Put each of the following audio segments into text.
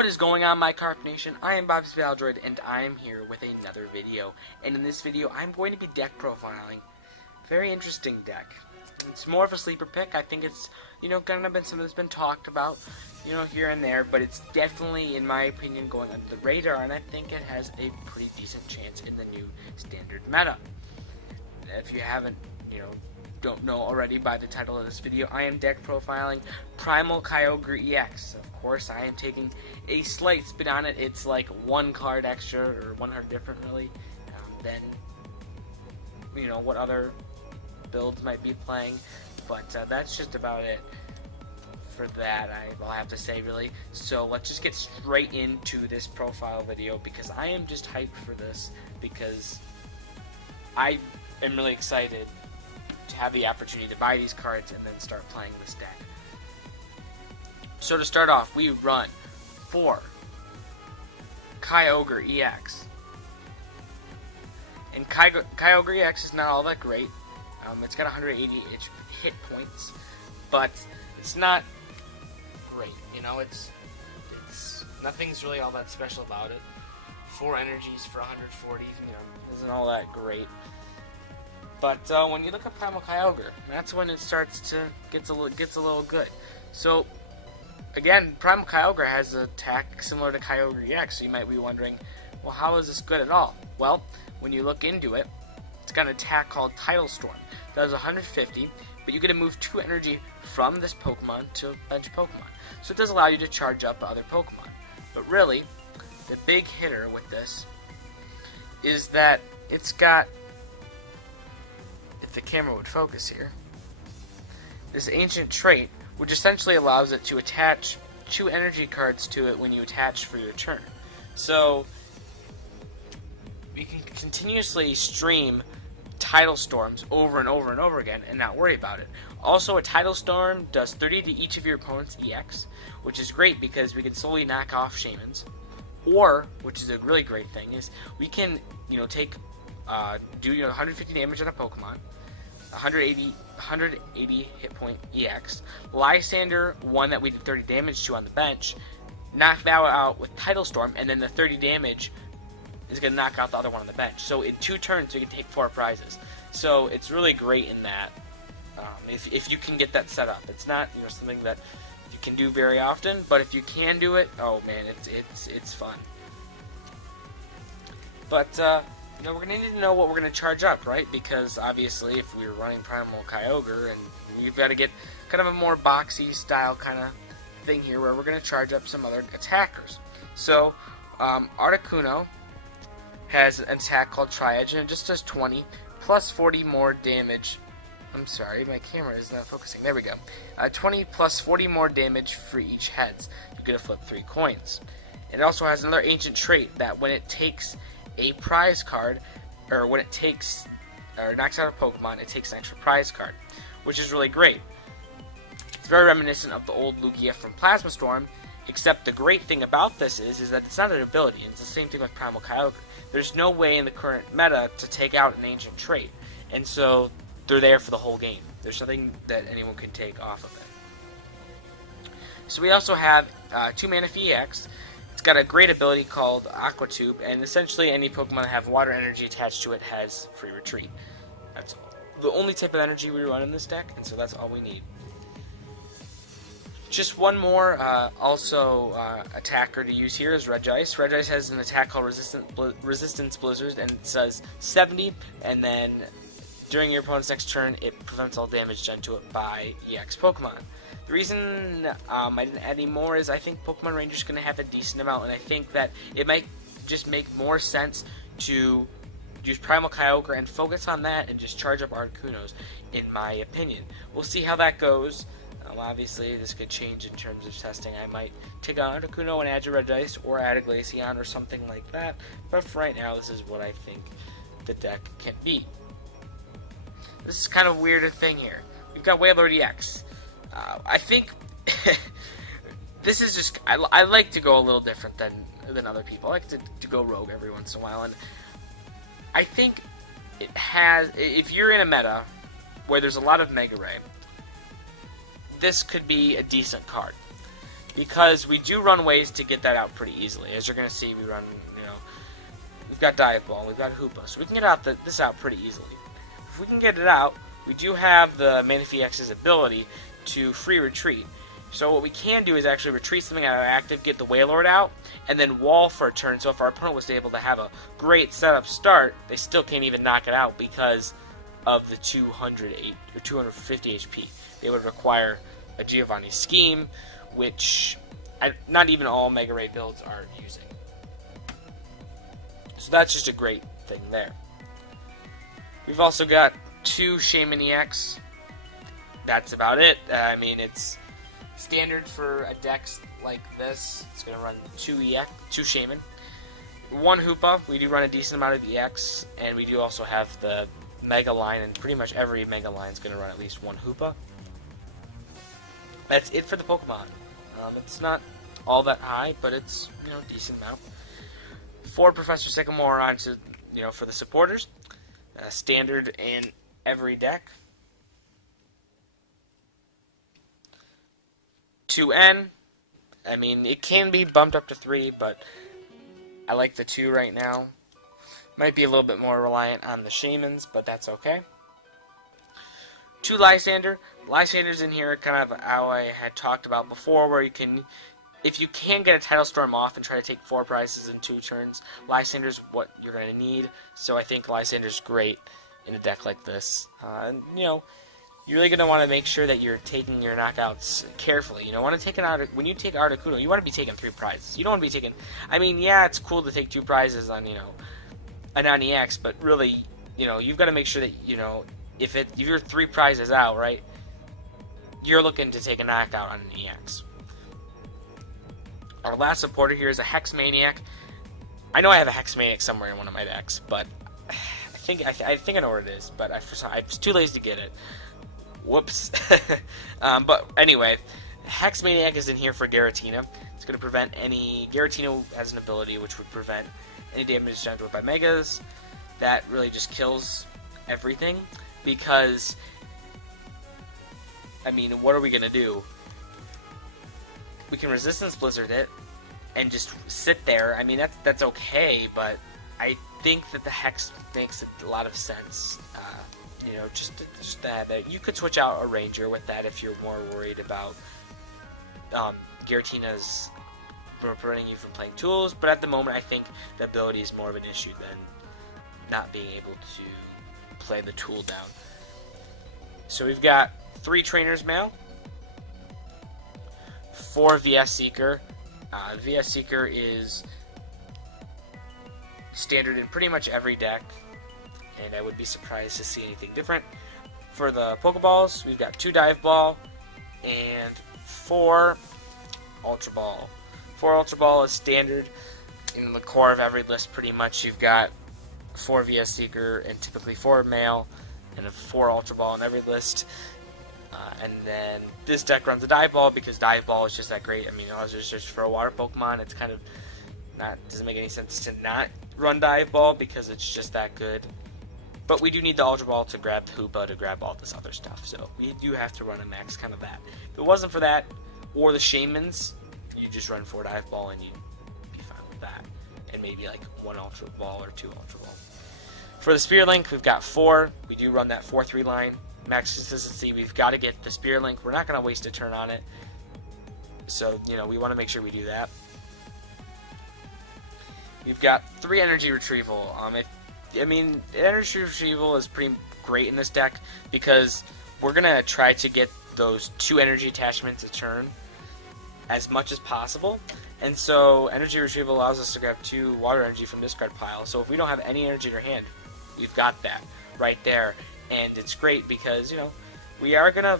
What is going on, my Carp Nation? I am BobZeBattleDroid, and I am here with another video. And in this video, I'm going to be deck profiling. Very interesting deck. It's more of a sleeper pick. I think it's, kind of been something that's been talked about, here and there. But it's definitely, in my opinion, going under the radar, and I think it has a pretty decent chance in the new standard meta. If you haven't, don't know already by the title of this video, I am deck profiling Primal Kyogre Ex. Of course, I am taking a slight spin on it. It's like one card extra, or one card different, really, than, what other builds might be playing. But that's just about it for that, I'll have to say, really. So let's just get straight into this profile video, because I am just hyped for this, because I am really excited to have the opportunity to buy these cards and then start playing this deck. So to start off, we run 4 Kyogre EX. And Kyogre EX is not all that great. It's got 180 hit points, but it's not great. It's nothing's really all that special about it. 4 energies for 140, isn't all that great. But when you look at Primal Kyogre, that's when it starts to gets a little good. So again, Primal Kyogre has an attack similar to Kyogre EX, so you might be wondering, well, how is this good at all? Well, when you look into it, it's got an attack called Tidal Storm. It does 150, but you get to move 2 energy from this Pokemon to a bench Pokemon. So it does allow you to charge up other Pokemon. But really, the big hitter with this is that it's got, if the camera would focus here, this ancient trait, which essentially allows it to attach 2 energy cards to it when you attach for your turn. So you can continuously stream Tidal Storms over and over and over again and not worry about it. Also, a Tidal Storm does 30 to each of your opponent's EX, which is great because we can slowly knock off Shamans. Or, which is a really great thing, is we can, take, do 150 damage on a Pokemon, 180 hit point EX, Lysander, one that we did 30 damage to on the bench, knock that out with Tidal Storm, and then the 30 damage is going to knock out the other one on the bench. So in 2 turns, you can take 4 prizes. So it's really great in that, if you can get that set up. It's not something that you can do very often, but if you can do it, oh man, it's fun. But we're going to need to know what we're going to charge up, right? Because obviously, if we're running Primal Kyogre, and we've got to get kind of a more boxy style kind of thing here, where we're going to charge up some other attackers. So Articuno has an attack called Tri-Edge, and it just does 20 plus 40 more damage. I'm sorry, my camera is not focusing. There we go. 20 plus 40 more damage for each heads. You get to flip 3 coins. It also has another ancient trait that when it takes a prize card, or when it takes or knocks out a Pokemon, it takes an extra prize card, which is really great. It's very reminiscent of the old Lugia from Plasma Storm, except the great thing about this is that it's not an ability. It's the same thing with Primal Kyogre. There's no way in the current meta to take out an ancient trait, and so they're there for the whole game. There's nothing that anyone can take off of it. So we also have 2 Manaphy EX. It's got a great ability called Aqua Tube, and essentially any Pokemon that have water energy attached to it has free retreat. That's the only type of energy we run in this deck, and so that's all we need. Just one more attacker to use here is Regice. Regice has an attack called Resistance Blizzard, and it says 70, and then during your opponent's next turn, it prevents all damage done to it by EX Pokemon. The reason I didn't add any more is I think Pokemon Ranger is going to have a decent amount, and I think that it might just make more sense to use Primal Kyogre and focus on that and just charge up Articunos, in my opinion. We'll see how that goes. Obviously, this could change in terms of testing. I might take on Articuno and add a Regice, or add a Glaceon, or something like that. But for right now, this is what I think the deck can be. This is kind of a weird thing here. We've got Wailord EX. I think this is just, I like to go a little different than other people. I like to go rogue every once in a while, and I think it has, if you're in a meta where there's a lot of Mega Ray, this could be a decent card. because we do run ways to get that out pretty easily. As you're going to see, we run, we've got Dive Ball, we've got Hoopa, so we can get this out pretty easily. If we can get it out, we do have the Manaphy X's ability to free retreat. So what we can do is actually retreat something out of active, get the Wailord out, and then wall for a turn. So if our opponent was able to have a great setup start, they still can't even knock it out because of the 208 or 250 HP. They would require a Giovanni Scheme, which not even all Mega Ray builds are using. So that's just a great thing there. We've also got 2 Shaman EX. That's about it. I mean, it's standard for a deck like this. It's going to run 2 Shaman. 1 Hoopa. We do run a decent amount of EX, and we do also have the Mega line, and pretty much every Mega line is going to run at least 1 Hoopa. That's it for the Pokemon. It's not all that high, but it's, a decent amount. 4 Professor Sycamore onto, for the supporters. Standard in every deck. 2 N. I mean, it can be bumped up to 3, but I like the 2 right now. Might be a little bit more reliant on the Shamans, but that's okay. 2 Lysander. Lysander's in here, kind of how I had talked about before, where you can, if you can get a Tidal Storm off and try to take 4 prizes in 2 turns, Lysander's what you're going to need. So I think Lysander's great in a deck like this. You're really going to want to make sure that you're taking your knockouts carefully. You don't want to take when you take Articuno, you want to be taking 3 prizes. You don't want to be taking, yeah, it's cool to take 2 prizes on, a non-EX, but really, you've got to make sure that, if you're 3 prizes out, right, you're looking to take a knockout on an EX. Our last supporter here is a Hex Maniac. I know I have a Hex Maniac somewhere in one of my decks, but I think I know where it is, but I was too lazy to get it. Whoops. But anyway, Hex Maniac is in here for Giratina. It's going to prevent any... Giratina has an ability which would prevent any damage done to it by Megas. That really just kills everything, because, what are we going to do? We can Resistance Blizzard it and just sit there. That's okay, but I think that the Hex makes a lot of sense. Just that you could switch out a Ranger with that if you're more worried about Giratina's preventing you from playing tools, but at the moment I think the ability is more of an issue than not being able to play the tool down. So we've got 3 Trainer's Mail, 4 VS Seeker. VS Seeker is standard in pretty much every deck, and I would be surprised to see anything different. For the Pokeballs, we've got 2 Dive Ball and 4 Ultra Ball. 4 Ultra Ball is standard in the core of every list pretty much. You've got 4 VS Seeker and typically 4 Mail and a 4 Ultra Ball in every list. And then this deck runs a Dive Ball because Dive Ball is just that great. It's just for a water Pokemon, it's kind of doesn't make any sense to not run Dive Ball because it's just that good. But we do need the Ultra Ball to grab Hoopa, to grab all this other stuff. So we do have to run a max kind of that. If it wasn't for that, or the Shamans, you just run 4 Dive Ball and you'd be fine with that. And maybe like 1 Ultra Ball or 2 Ultra Ball. For the Spear Link, we've got 4. We do run that 4-3 line. Max consistency, we've got to get the Spear Link. We're not going to waste a turn on it. So, we want to make sure we do that. We've got 3 Energy Retrieval. Energy Retrieval is pretty great in this deck because we're going to try to get those 2 energy attachments a turn as much as possible. And so Energy Retrieval allows us to grab 2 Water Energy from discard pile. So if we don't have any energy in our hand, we've got that right there. And it's great because, we are going to...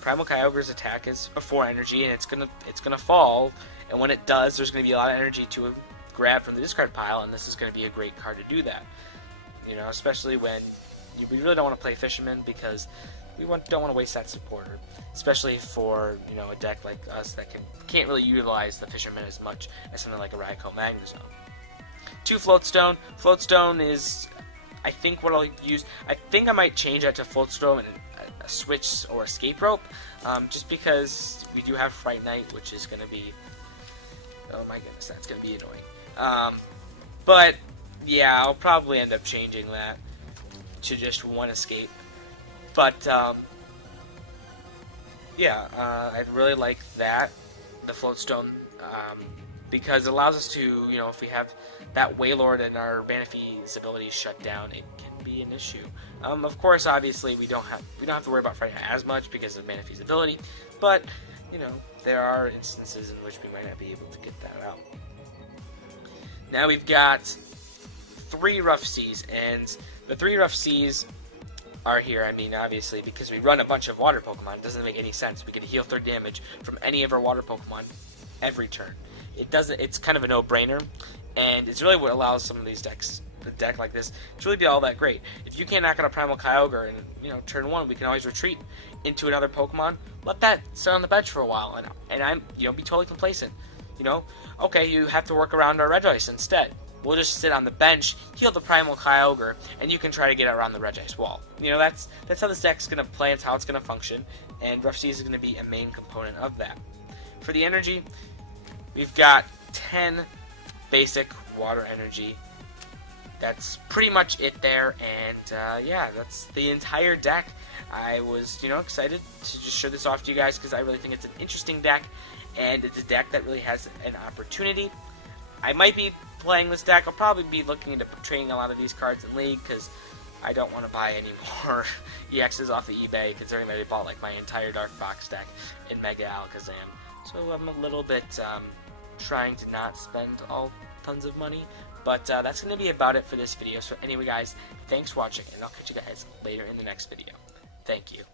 Primal Kyogre's attack is a 4 energy, and it's gonna fall. And when it does, there's going to be a lot of energy to grab from the discard pile, and this is going to be a great card to do that. Especially when we really don't want to play Fisherman because we don't want to waste that supporter. Especially for, a deck like us that can't really utilize the Fisherman as much as something like a Raikou Magnezone. 2 Floatstone. Floatstone is, I think, what I'll use. I think I might change that to Floatstone a switch or escape rope, just because we do have Fright Night, which is going to be, oh my goodness, that's going to be annoying. But yeah, I'll probably end up changing that to just one escape. But yeah, I really like that, the floatstone, because it allows us to, you know, if we have that Wailord and our Manaphy's ability shut down, it can be an issue. Of course, obviously, we don't have to worry about Fright as much because of Manaphy's ability, but you know, there are instances in which we might not be able to get that out. Now we've got 3 Rough Seas, and the 3 Rough Seas are here. I mean, obviously, because we run a bunch of water Pokemon, it doesn't make any sense. We can heal 3rd damage from any of our water Pokemon every turn. It's kind of a no-brainer, and it's really what allows some of these decks, a deck like this, to really be all that great. If you can't knock out a Primal Kyogre and, you know, turn 1, we can always retreat into another Pokemon, let that sit on the bench for a while, and I'm, you know, be totally complacent. You know, okay, you have to work around our Regice instead. We'll just sit on the bench, heal the Primal Kyogre, and you can try to get around the Regice wall. You know, that's how this deck's going to play, it's how it's going to function, and Rough Seas is going to be a main component of that. For the energy, we've got 10 basic water energy. That's pretty much it there, and yeah, that's the entire deck. I was, you know, excited to just show this off to you guys because I really think it's an interesting deck, and it's a deck that really has an opportunity. I might be playing this deck. I'll probably be looking into trading a lot of these cards in League because I don't want to buy any more EXs off of eBay, considering that I bought like my entire Dark Box deck in Mega Alakazam. So I'm a little bit trying to not spend all tons of money. But that's going to be about it for this video. So anyway, guys, thanks for watching, and I'll catch you guys later in the next video. Thank you.